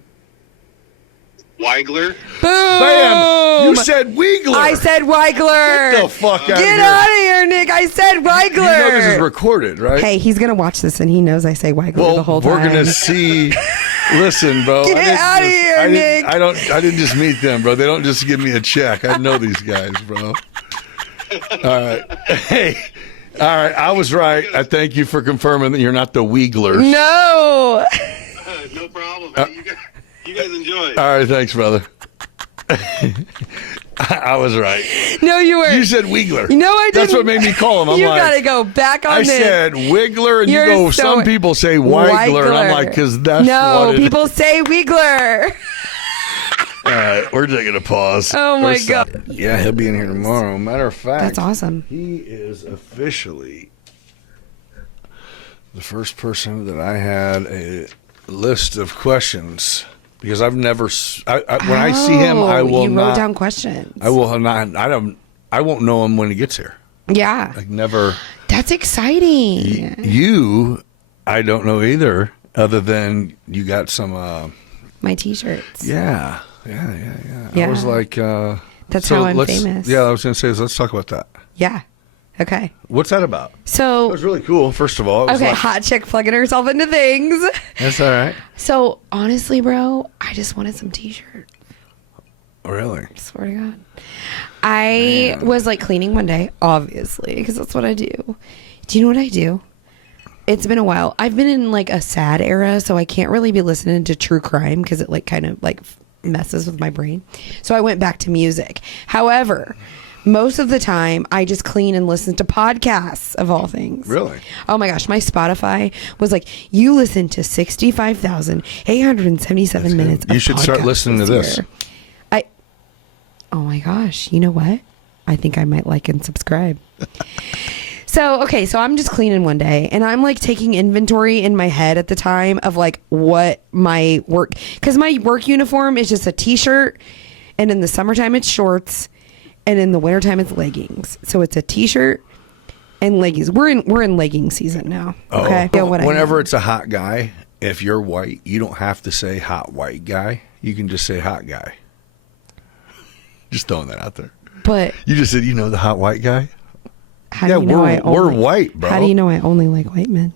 Weigler? Boom. Bam! You said Wiggler. I said Weigler. Get the fuck out of Get here. out of here, Nick. I said Weigler. You know this is recorded, right? Hey, he's going to watch this and he knows I say Weigler well, the whole time. we're gonna see. Listen, bro. Get outta here, Nick. I didn't just meet them, bro. They don't just give me a check. I know these guys, bro. All right. Hey. All right. I was right. I thank you for confirming that you're not the Wigglers. No. No problem. Hey, you guys enjoy. All right. Thanks, brother. I was right. No, you were. You said Wiggler. You know I didn't. That's what made me call him. I'm you like, got to go back on I this. said Wiggler, and You're you go. so- Some people say Weigler, and I'm like, because that's no, what it people say Wiggler. All right, we're taking a pause. Oh, my Or stop. God. Yeah, he'll be in here tomorrow. Matter of fact, That's awesome. He is officially the first person that I had a list of questions because I've never. When I see him, I will you not. wrote down questions. I will not. I won't know him when he gets here. Yeah. Like never. That's exciting. You, I don't know either. Other than you got some. My T-shirts. Yeah. Yeah. I was like. That's so how I'm let's- famous. Yeah, I was going to say, let's talk about that. Yeah. Okay. What's that about? It So, was really cool, first of all. It was okay, like- hot chick plugging herself into things. That's all right. So, honestly, bro, I just wanted some T-shirts. Really? Swear to God. I was like cleaning one day, obviously, because that's what I do. Do you know what I do? It's been a while. I've been in like a sad era, so I can't really be listening to true crime because it like kind of like messes with my brain. So I went back to music. However, most of the time I just clean and listen to podcasts of all things. Really? Oh my gosh, my Spotify was like, you listen to 65,877 minutes of You should start podcasts listening to this. year. Oh my gosh, you know what? I think I might like and subscribe. So I'm just cleaning one day and I'm like taking inventory in my head at the time of like what my work, because my work uniform is just a t-shirt, and in the summertime it's shorts, and in the wintertime it's leggings. So it's a t-shirt and leggings. We're in legging season now. Okay. You know what I Whenever mean. it's a hot guy, if you're white, you don't have to say hot white guy. You can just say hot guy. Just throwing that out there. But You just said, the hot white guy? how do you know we're white, bro. How do you know I only like white men?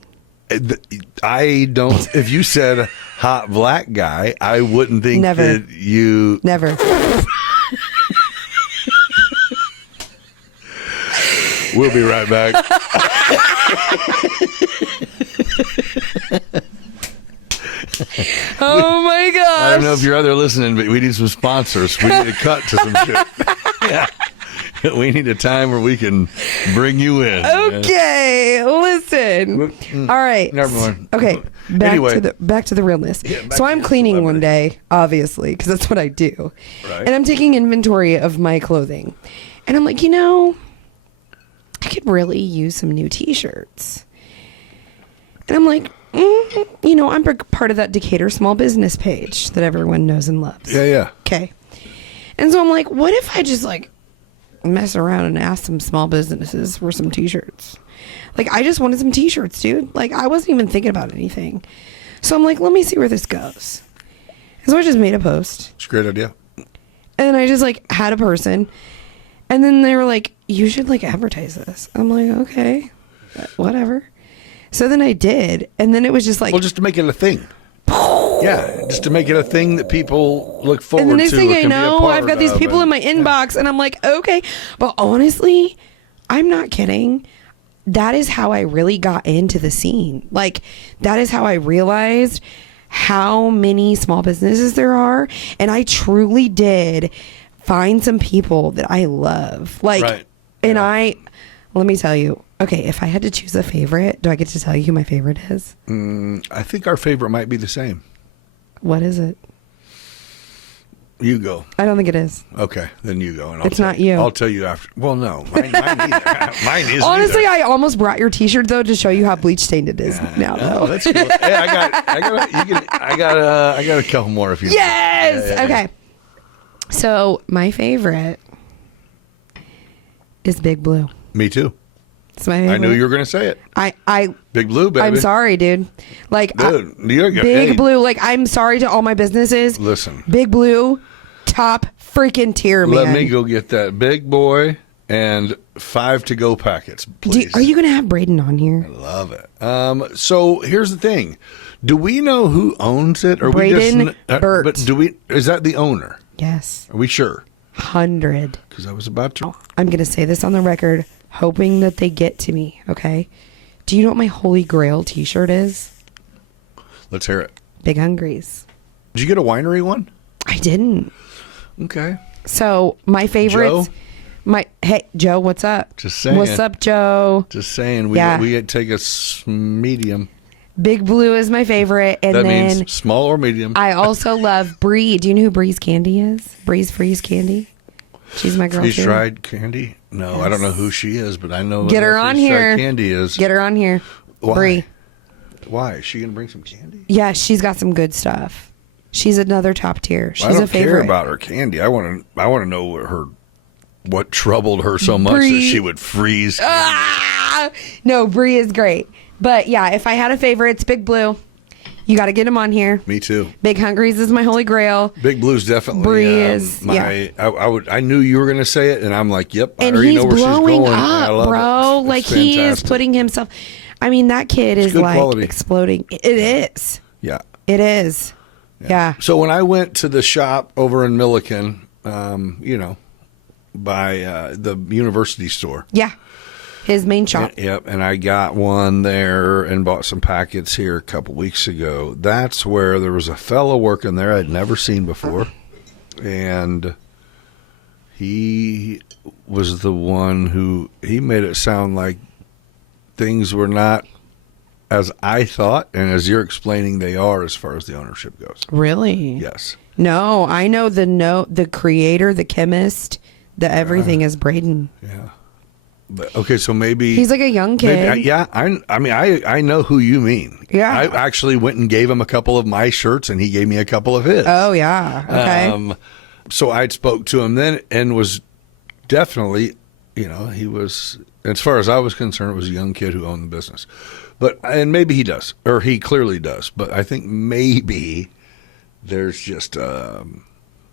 I don't. If you said hot black guy, I wouldn't think Never. that you. Never. We'll be right back. Oh my gosh. I don't know if you're out there listening, but we need some sponsors. We need to cut to some shit. Yeah. We need a time where we can bring you in. Okay, listen. All right. Never mind. Okay, back Anyway. to the realness. back So to I'm your cleaning one celebrity. day, obviously, because that's what I do. Right. And I'm taking inventory of my clothing, and I'm like, I could really use some new T-shirts. And I'm like, I'm part of that Decatur small business page that everyone knows and loves. Yeah. Okay. And so I'm like, what if I just like mess around and ask some small businesses for some T-shirts? Like, I just wanted some T-shirts, dude. Like, I wasn't even thinking about anything. So I'm like, let me see where this goes. And so I just made a post. It's a great idea. And then I just like had a person. And then they were like, you should like advertise this. I'm like, okay, whatever. So then I did. And then it was just like, Well, just to make it a thing. Yeah, just to make it a thing that people look forward and the to. next thing or I can be a know, part I've got these of, people in and- my inbox, and I'm like, okay. But honestly, I'm not kidding. That is how I really got into the scene. Like, that is how I realized how many small businesses there are. And I truly did find some people that I love. Like, Right. and let me tell you, okay, if I had to choose a favorite, do I get to tell you who my favorite is? I think our favorite might be the same. What is it? You go. I don't think it is. Okay, then you go. And It's not you. I'll tell you after. Well, no, mine either. Mine is. Honestly, I almost brought your T-shirt though to show you how bleach stained it is now. Oh, Though. that's cool. Hey, I got a couple more if you. Yes. Yeah. Okay. So my favorite is Big Blue. Me too. It's my favorite. I knew you were going to say it. I Big Blue, baby. I'm sorry, dude. Like, Dude, you're good. Big Hey, Blue. Like, I'm sorry to all my businesses. Listen. Big Blue, top freaking tier, man. Let me go get that big boy and 5 to-go packets, please. Are you gonna have Braden on here? Love it. So here's the thing: do we know who owns it, or Braden we just? Burt. But do we? Is that the owner? Yes, Are we sure? 100. Because I was about to. I'm gonna say this on the record, hoping that they get to me. Okay. Do you know what my Holy Grail T-shirt is? Let's hear it. Big Hungries. Did you get a winery one? I didn't. Okay. So my favorites. Joe? Hey Joe, what's up? Just saying. What's up, Joe? Just saying. We Yeah. we take a medium. Big Blue is my favorite, and That then means small or medium. I also love Bree. Do you know who Bree's Candy is? Bree's Freeze Candy. She's my girl Freeze too. dried candy? No, I don't know who she is, but I know Get what her on freeze-dried here. candy is. Get her on here. Why? Bree. Why? Is she going to bring some candy? Yeah, she's got some good stuff. She's another top tier. She's I don't a favorite. care about her candy. I want to know what troubled her so much that Bree. she would freeze. Ah! No, Bree is great. But yeah, if I had a favorite, it's Big Blue. You got to get him on here. Me too. Big Hungries is my holy grail. Big Blue's definitely. Bree is, my. I knew you were going to say it, and I'm like, yep. I And already he's know where she's blowing going. I up, love bro. it. It's Like, he is fantastic. putting himself. I mean, that kid is good like quality. exploding. It is. Yeah. It is. Yeah. So when I went to the shop over in Milliken, by the university store, Yeah. his main shop. Yep, and I got one there and bought some packets here a couple weeks ago. That's where there was a fellow working there I'd never seen before, and he was the one who he made it sound like things were not as I thought and as you're explaining they are as far as the ownership goes. Really? Yes. No, I know the creator, the chemist, the everything is Braden. Yeah. But, okay, so maybe He's like a young kid. maybe, I know who you mean. Yeah. I actually went and gave him a couple of my shirts, and he gave me a couple of his. Oh yeah. Okay. So I spoke to him then, and was definitely, he was, as far as I was concerned, it was a young kid who owned the business. And maybe he does, or he clearly does. But I think maybe there's just there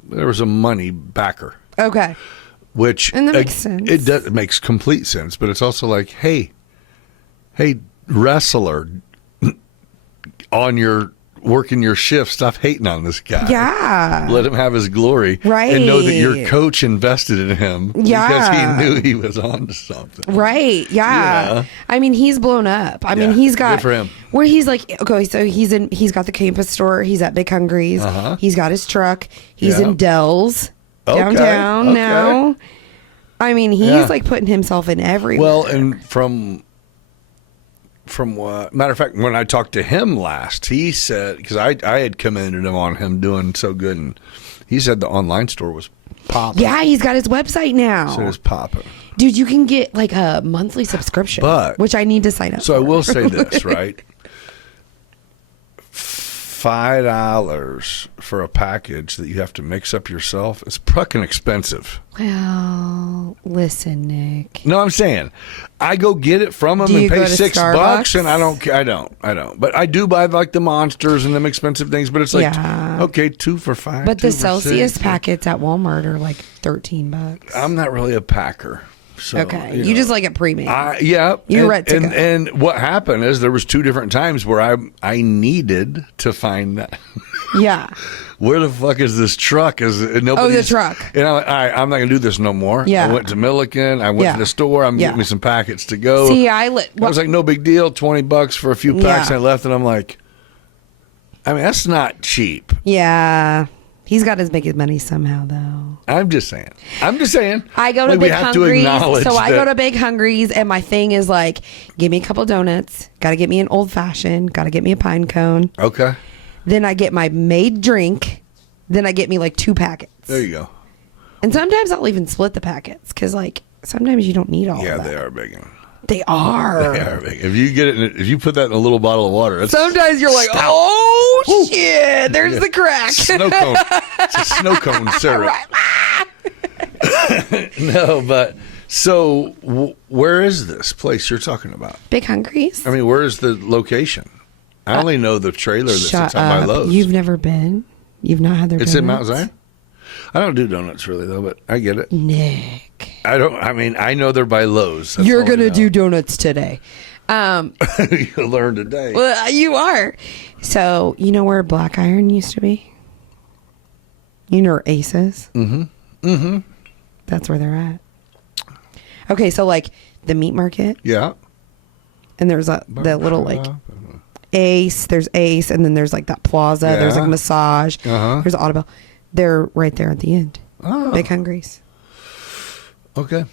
was a money backer. Okay. Which And that makes sense. It makes complete sense, but it's also like, hey, wrestler, working your shift, stop hating on this guy. Yeah. Let him have his glory, Right. And know that your coach invested in him Yeah. because he knew he was on to something. Right. Yeah. Yeah. I mean, he's blown up. I mean, Yeah. he's got Good for him. where he's like, okay, so he's got the campus store. He's at Big Hungry's. Uh-huh. He's got his truck. He's Yeah. in Dell's Okay, downtown okay. now. I mean, he's Yeah. like putting himself in everywhere. Well, and from what matter of fact, when I talked to him last, he said, because I had commended him on him doing so good, and he said the online store was popping. yeah, he's got his website now. So it's popping. Dude, you can get like a monthly subscription, But- which I need to sign up So for. I will say this, right? $5 for a package that you have to mix up yourself is fucking expensive. Well, listen, Nick. No, I'm saying I go get it from them Do and you pay go to $6, Starbucks? and I don't. But I do buy like the Monsters and them expensive things. But it's like, Yeah. okay, 2 for $5. But 2 the for Celsius $6. packets at Walmart are like $13. I'm not really a packer. So, Okay, you you know. just like it premium. Yeah, You're and, right to and, go. and what happened is there was 2 different times where I needed to find that. Yeah. Where the fuck is this truck? the truck. And I'm like, all right, I'm not gonna do this no more. Yeah. I went to Milliken. I went Yeah. to the store. I'm Yeah. getting me some packets to go. See, I was like, no big deal. $20 for a few packs. Yeah. And I left, and I'm like, I mean, that's not cheap. yeah. He's got to make his money somehow, though. I'm just saying. I go to Like, we Big have to Hungry's, acknowledge so I that- go to Big Hungry's, and my thing is like, give me a couple donuts. Got to get me an old fashioned. Got to get me a pine cone. Okay, Then I get my made drink. Then I get me like 2 packets. there you go. And sometimes I'll even split the packets because like sometimes you don't need all Yeah, of that. they are big. They are. They are big. If you get it, if you put that in a little bottle of water, it's Sometimes you're like, stout. oh shit, there's the crack. Snow cone. It's a snow cone syrup. No, but so where is this place you're talking about? Big Hungry's. I mean, where is the location? I only know the trailer that Shut sits on my up. Lowe's. You've never been? You've not had their It's in Mount donuts? Zion. I don't do donuts really though, but I get it. Nick. I don't. I mean, I know they're by Lowe's. That's You're all I going to know. do donuts today. You learn today. Well, you are. So, you know where Black Iron used to be? You know where Ace is? Mm-hmm. Mm-hmm. That's where they're at. Okay, so like the meat market, Yeah. and there's the little like Ace, there's Ace, and then there's like that plaza, there's Yeah. like massage, Uh-huh. there's Audible. They're right there at the end. Oh. Big Hungry's. Okay.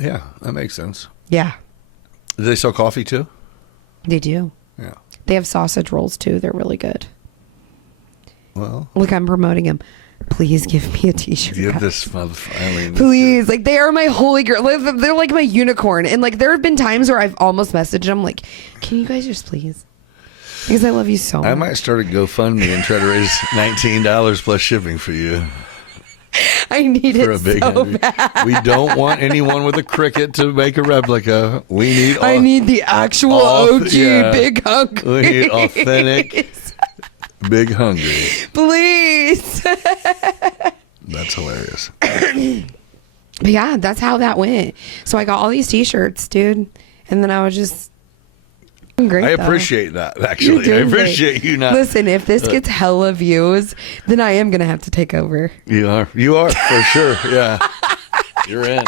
Yeah, that makes sense. Yeah, Do they sell coffee too? they do. Yeah. They have sausage rolls too. They're really good. Well, Look, I'm promoting them. Please give me a t-shirt. give guys. this motherfucker. I mean, Please, like they are my holy girl. They're like my unicorn. And like there have been times where I've almost messaged them like, can you guys just please? Because I love you so much. I might start a GoFundMe and try to raise $19 plus shipping for you. I need For it a big so hungry. bad. We don't want anyone with a cricket to make a replica. We need. I need the actual OG Big Hungry. We need authentic Big Hungry. Please. That's hilarious. But yeah, that's how that went. So I got all these t-shirts, dude. And then I was just great. I though. appreciate that. You're Actually, I doing great. appreciate you not. Listen, if this gets hella views, then I am going to have to take over. You are for sure. Yeah, you're in.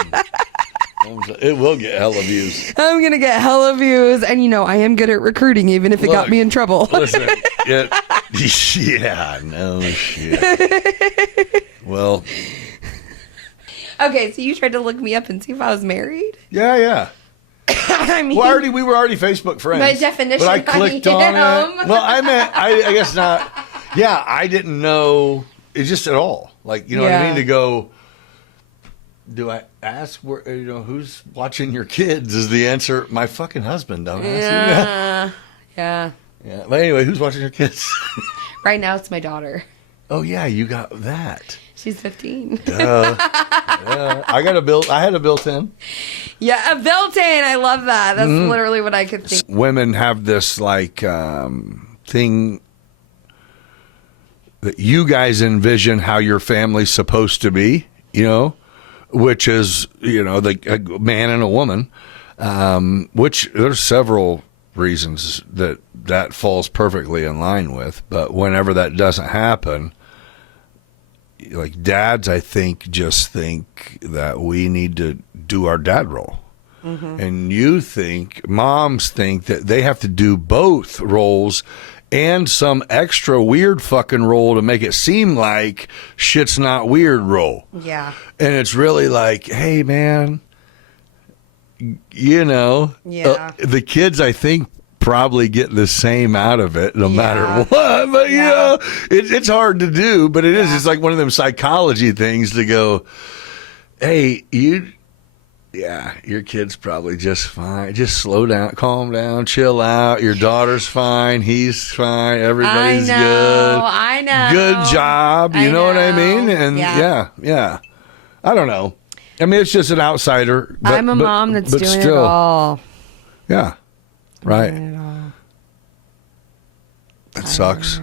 It will get hella views. I'm going to get hella views. And, you know, I am good at recruiting, even if it got me in trouble. Listen, yeah, no shit. Well. Okay, so you tried to look me up and see if I was married? Yeah. I mean, we were already Facebook friends. by definition, but I clicked on it. Well, I guess not. Yeah, I didn't know. It's just at all. Like, you know what I mean? To go, do I ask where, you know, who's watching your kids? Is the answer my fucking husband? Don't ask. Yeah. But anyway, who's watching your kids? Right now, it's my daughter. Oh yeah, you got that. She's 15. Yeah, I had a built-in. Yeah, a built-in. I love that. That's literally what I could think. Women have this like thing that you guys envision how your family's supposed to be, you know, which is, you know, a man and a woman, which there's several reasons that falls perfectly in line with. But whenever that doesn't happen, like dads, I think, just think that we need to do our dad role. Mm-hmm. And moms think that they have to do both roles and some extra weird fucking role to make it seem like shit's not weird role. Yeah. And it's really like, hey, man, you know, the kids, I think, probably get the same out of it no matter what. But, you know, it's hard to do, but it is. It's like one of them psychology things to go, hey, your kid's probably just fine. Just slow down, calm down, chill out. Your daughter's fine. He's fine. Everybody's good. I know. Good job. You know what I mean? And yeah. I don't know. I mean, it's just an outsider. But, I'm a mom that's doing it all. Yeah. Right. Doing it all. That sucks.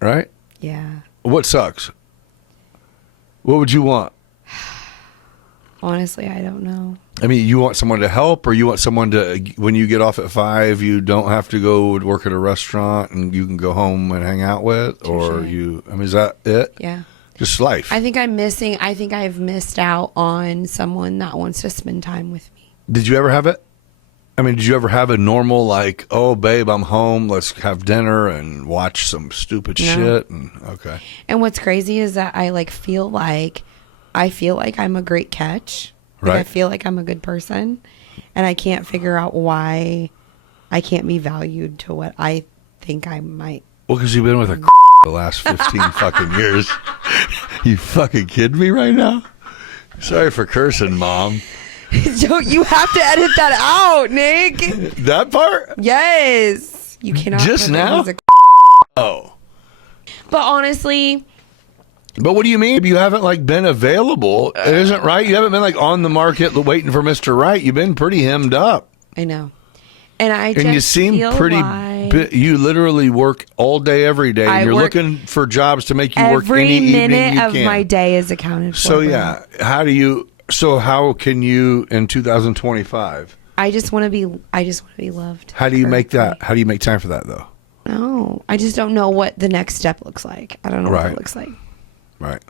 Right? Yeah. What sucks? What would you want? Honestly, I don't know. I mean, you want someone to help, or you want someone to, when you get off at 5, you don't have to go work at a restaurant and you can go home and hang out with, or is that it? Yeah. Just life. I think I've missed out on someone that wants to spend time with me. Did you ever have it? I mean, did you ever have a normal, like, oh, babe, I'm home, let's have dinner and watch some stupid shit? Okay. And what's crazy is that I feel like I'm a great catch. Right. I feel like I'm a good person, and I can't figure out why I can't be valued to what I think I might. Well, because you've been with a the last 15 fucking years. You fucking kidding me right now? Sorry for cursing, Mom. Don't you have to edit that out, Nick? That part? Yes. You cannot. Just now? Oh. But honestly. But what do you mean? You haven't been available. It isn't right. You haven't been on the market waiting for Mr. Right. You've been pretty hemmed up. I know. And you seem pretty. You literally work all day, every day. And you're looking for jobs to make you work any evening you can. Every minute of my day is accounted for. So yeah, how can you in 2025? I just want to be loved. How do you make that? How do you make time for that though? No, I just don't know what the next step looks like. I don't know what it looks like. Right.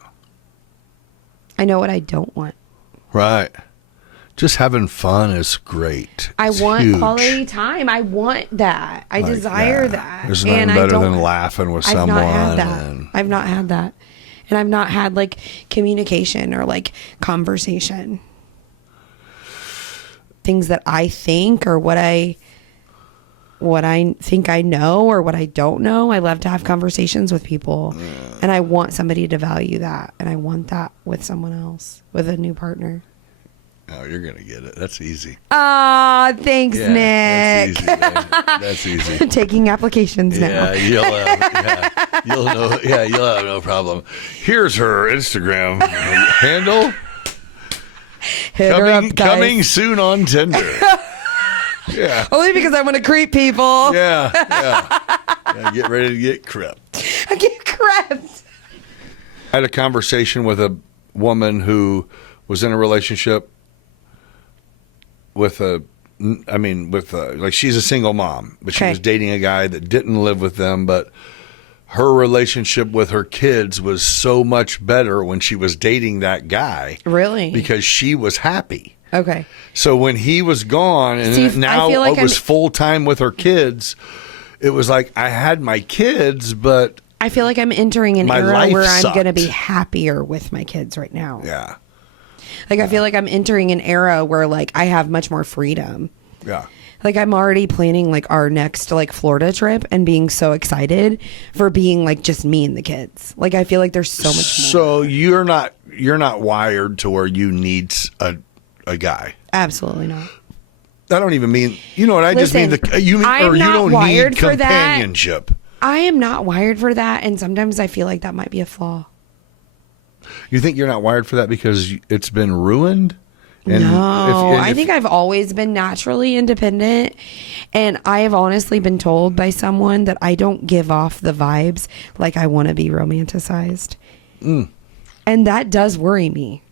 I know what I don't want. Right. Just having fun is great. I want quality time. I want that. I desire that. There's nothing better than laughing with someone. I've not had that. I've not had that. And I've not had communication or conversation. Things that I think or what I think I know or what I don't know. I love to have conversations with people. And I want somebody to value that. And I want that with someone else, with a new partner. Oh, you're going to get it. That's easy. Ah, thanks, Nick. That's easy. I'm taking applications now. You'll have no problem. Here's her Instagram handle. Hit her up, guys. Coming soon on Tinder. Yeah. Only because I want to creep people. Yeah. Get ready to get crept. I get crept. I had a conversation with a woman who was in a relationship with she's a single mom, but she was dating a guy that didn't live with them, but her relationship with her kids was so much better when she was dating that guy. Really? Because she was happy. Okay. So when he was gone, and See, now I feel like it was full time with her kids, it was like I had my kids, but I feel like I'm entering an my era life where I'm sucked. going to be happier with my kids right now. yeah, Like, I feel like I'm entering an era where, like, I have much more freedom. yeah. Like, I'm already planning, like, our next, like, Florida trip and being so excited for being, like, just me and the kids. Like, I feel like there's so much more. So you're not wired to where you need a guy. Absolutely not. I don't even mean, you know what? I just mean Listen, you mean, I'm or you not don't wired need for that. companionship. I am not wired for that, and sometimes I feel like that might be a flaw. You think you're not wired for that because it's been ruined? No, I think I've always been naturally independent, and I have honestly been told by someone that I don't give off the vibes like I want to be romanticized. And that does worry me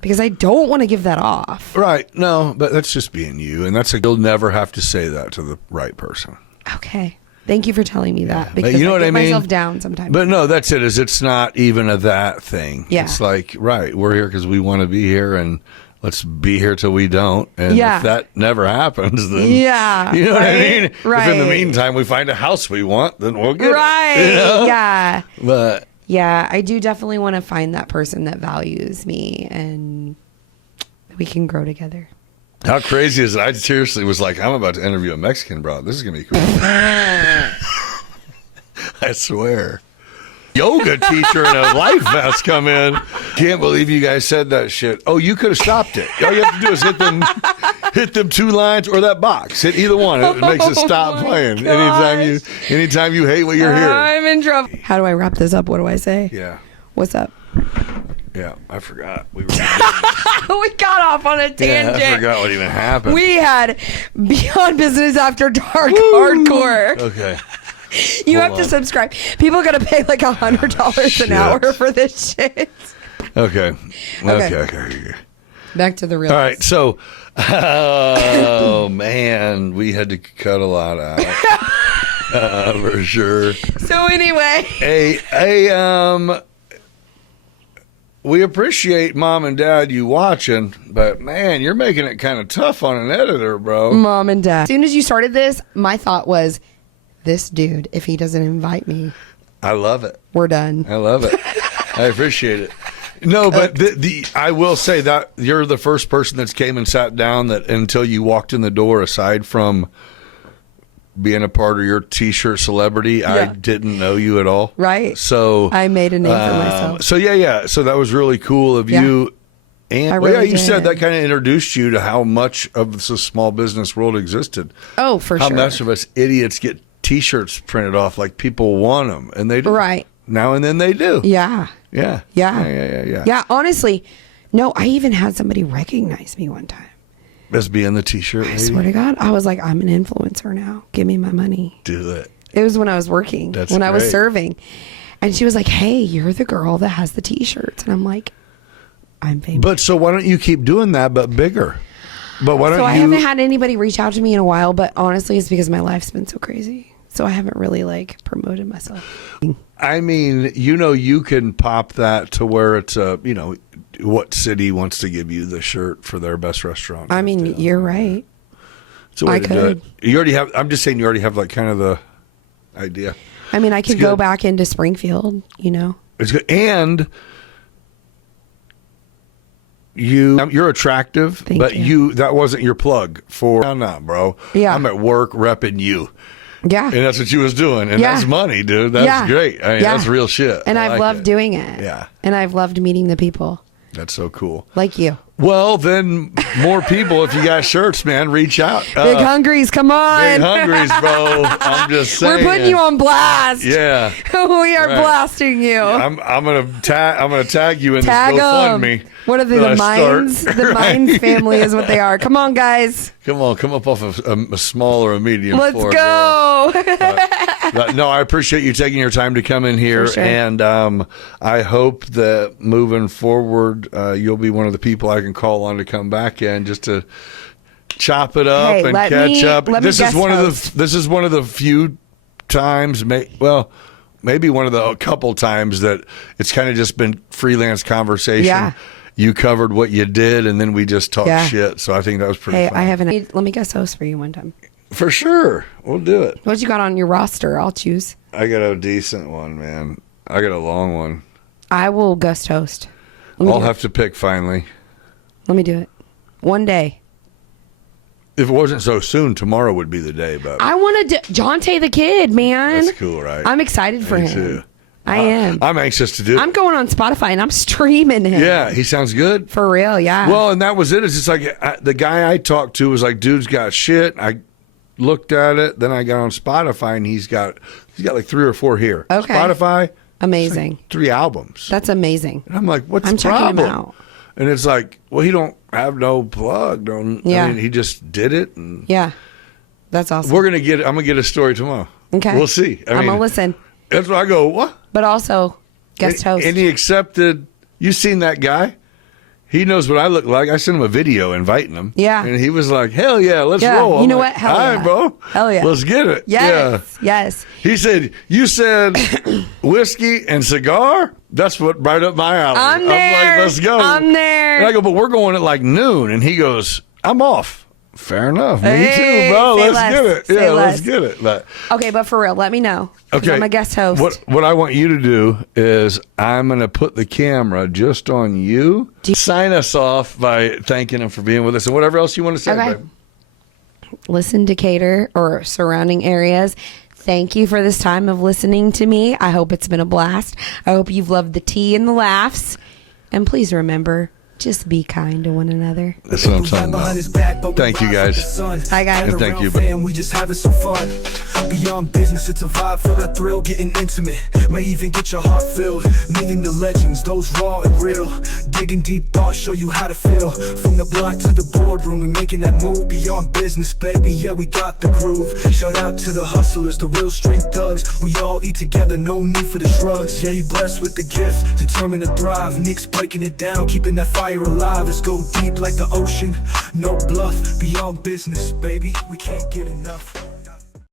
because I don't want to give that off. Right. No, but that's just being you, and you'll never have to say that to the right person. Okay. Thank you for telling me that because you know I what get I mean? myself down sometimes. But no, that's it. It's not even a that thing. Yeah. It's like, right, we're here because we want to be here, and let's be here till we don't. And Yeah. if that never happens, then Yeah, you know what I right, mean. right. If in the meantime we find a house we want, then we'll get right. it. You know? Yeah. But Yeah, I do definitely want to find that person that values me and we can grow together. how crazy is it? I seriously was like, I'm about to interview a Mexican broad. This is gonna be cool. I swear. Yoga teacher in a life vest come in. Can't believe you guys said that shit. Oh, you could have stopped it. All you have to do is hit them 2 lines or that box. Hit either one. It makes it stop playing. Anytime you hate what you're hearing. I'm in trouble. How do I wrap this up? What do I say? Yeah. What's up? Yeah. I forgot. We got off on a tangent. I forgot what even happened. We had Beyond Business After Dark hardcore. Okay. You Hold have to on. subscribe. People got to pay like $100 Shit. an hour for this shit. Okay. Okay. Okay. Back to the real. All right, so, oh man, we had to cut a lot out for sure. So anyway, We appreciate Mom and Dad you watching, but man, you're making it kind of tough on an editor, bro. Mom and Dad. As soon as you started this, my thought was, this dude, if he doesn't invite me, I love it. we're done. I love it. I appreciate it. No, but I will say that you're the first person that's came and sat down that until you walked in the door, aside from being a part of your T-shirt celebrity, I didn't know you at all. Right. So I made a name for myself. So yeah. So that was really cool of you. And I really you said did. that kind of introduced you to how much of the small business world existed. Oh, for How sure. much of us idiots get T-shirts printed off like people want them, and they do. Right. Now and then they do. Yeah. Yeah. Yeah. Yeah, honestly, no, I even had somebody recognize me one time. As being the T-shirt I lady. swear to God, I was like, I'm an influencer now. Give me my money. Do it. It was when I was working, That's when I was great. serving. And she was like, hey, you're the girl that has the T-shirts. And I'm like, I'm famous. But so why don't you keep doing that, but bigger? But why don't So I you? haven't had anybody reach out to me in a while, but honestly, it's because my life's been so crazy. So I haven't really like promoted myself. I mean, you can pop that to where it's what city wants to give you the shirt for their best restaurant. I mean, you're right. It's a way I to do could. it. You already have. I'm just saying, you already have like kind of the idea. I mean, I could It's go good. back into Springfield, It's good, and you're attractive, Thank but you. that wasn't your plug for. No, bro. Yeah. I'm at work repping you. Yeah. And that's what you was doing. And Yeah. that's money, dude. That's Yeah. great. I mean, Yeah. that's real shit. And I I've like loved it. doing it. Yeah. And I've loved meeting the people That's so cool. like you. Well, then more people, if you got shirts, man, reach out. Big Hungries, come on. Big Hungries, bro. I'm just saying. We're putting you on blast. Yeah. We are Right. blasting you. I'm gonna tag you in Tag this 'em. GoFundMe. What are they? that The I start. Mines? The Right. Mines family is what they are. Come on, guys. Come up off of a small or a medium. Let's floor, go. But no, I appreciate you taking your time to come in here, For sure. and I hope that moving forward, you'll be one of the people I can call on to come back in just to chop it up Hey, and let catch me- up. let me This is guest one host. of the. This is one of the few times, maybe one of the a couple times that it's kind of just been freelance conversation. Yeah. you covered what you did, and then we just talked Yeah. shit. So I think that was pretty Hey, fun. I haven't. Let me guest host for you one time. For sure. We'll do it. What you got on your roster? I'll choose. I got a decent one, man. I got a long one. I will guest host. Let me I'll do it. have to pick finally. Let me do it. One day. If it wasn't so soon, tomorrow would be the day. But I want to Jonte the Kid, man. that's cool, right? I'm excited for Me him. too. I am. I'm anxious to do it. I'm going on Spotify and I'm streaming him. Yeah, he sounds good. For real, yeah. Well, and that was it. It's just like the guy I talked to was like, dude's got shit. I looked at it, then I got on Spotify, and he's got like 3 or 4 here. Okay. Spotify, Amazing. like 3 albums. That's amazing. And I'm like, what's I'm the checking him problem? out. And it's like, well, he don't have no plug. Yeah. I mean, he just did it. And Yeah. That's awesome. I'm gonna get a story tomorrow. Okay. We'll see. I'm going to listen. That's why I go, what? But also, guest host. And he accepted. You seen that guy? He knows what I look like. I sent him a video inviting him. Yeah. And he was like, hell yeah, let's Yeah. roll. You I'm know like, what? Hell all yeah. right, bro. Hell yeah. Let's get it. Yes. Yeah. Yes. He said, you said whiskey and cigar? That's what right up my alley. I'm there. like, let's go. I'm there. And I go, but we're going at like noon. And he goes, I'm off. Fair enough. Me Hey, too, bro. say Let's less. get it. Say Yeah, less. let's get it. But, Okay, but for real, let me know. 'Cause okay. I'm a guest host. What I want you to do is I'm going to put the camera just on you. Sign us off by thanking him for being with us and whatever else you want to say. Okay. Babe. Listen, Decatur or surrounding areas. Thank you for this time of listening to me. I hope it's been a blast. I hope you've loved the tea and the laughs. And please remember, just be kind to one another. That's what I'm talking about. Thank you, guys. Hi, guys. And thank you. We just having some fun. Beyond business, it's a vibe, feel that thrill, getting intimate. May even get your heart filled. Meeting the legends, those raw and real. Digging deep thoughts, show you how to feel. From the block to the boardroom, we making that move. Beyond business, baby, yeah, we got the groove. Shout out to the hustlers, the real street thugs. We all eat together, no need for the shrugs. Yeah, you blessed with the gift, determined to thrive. Nick's breaking it down, keeping that fire alive. Let's go deep like the ocean, no bluff. Beyond business, baby, we can't get enough.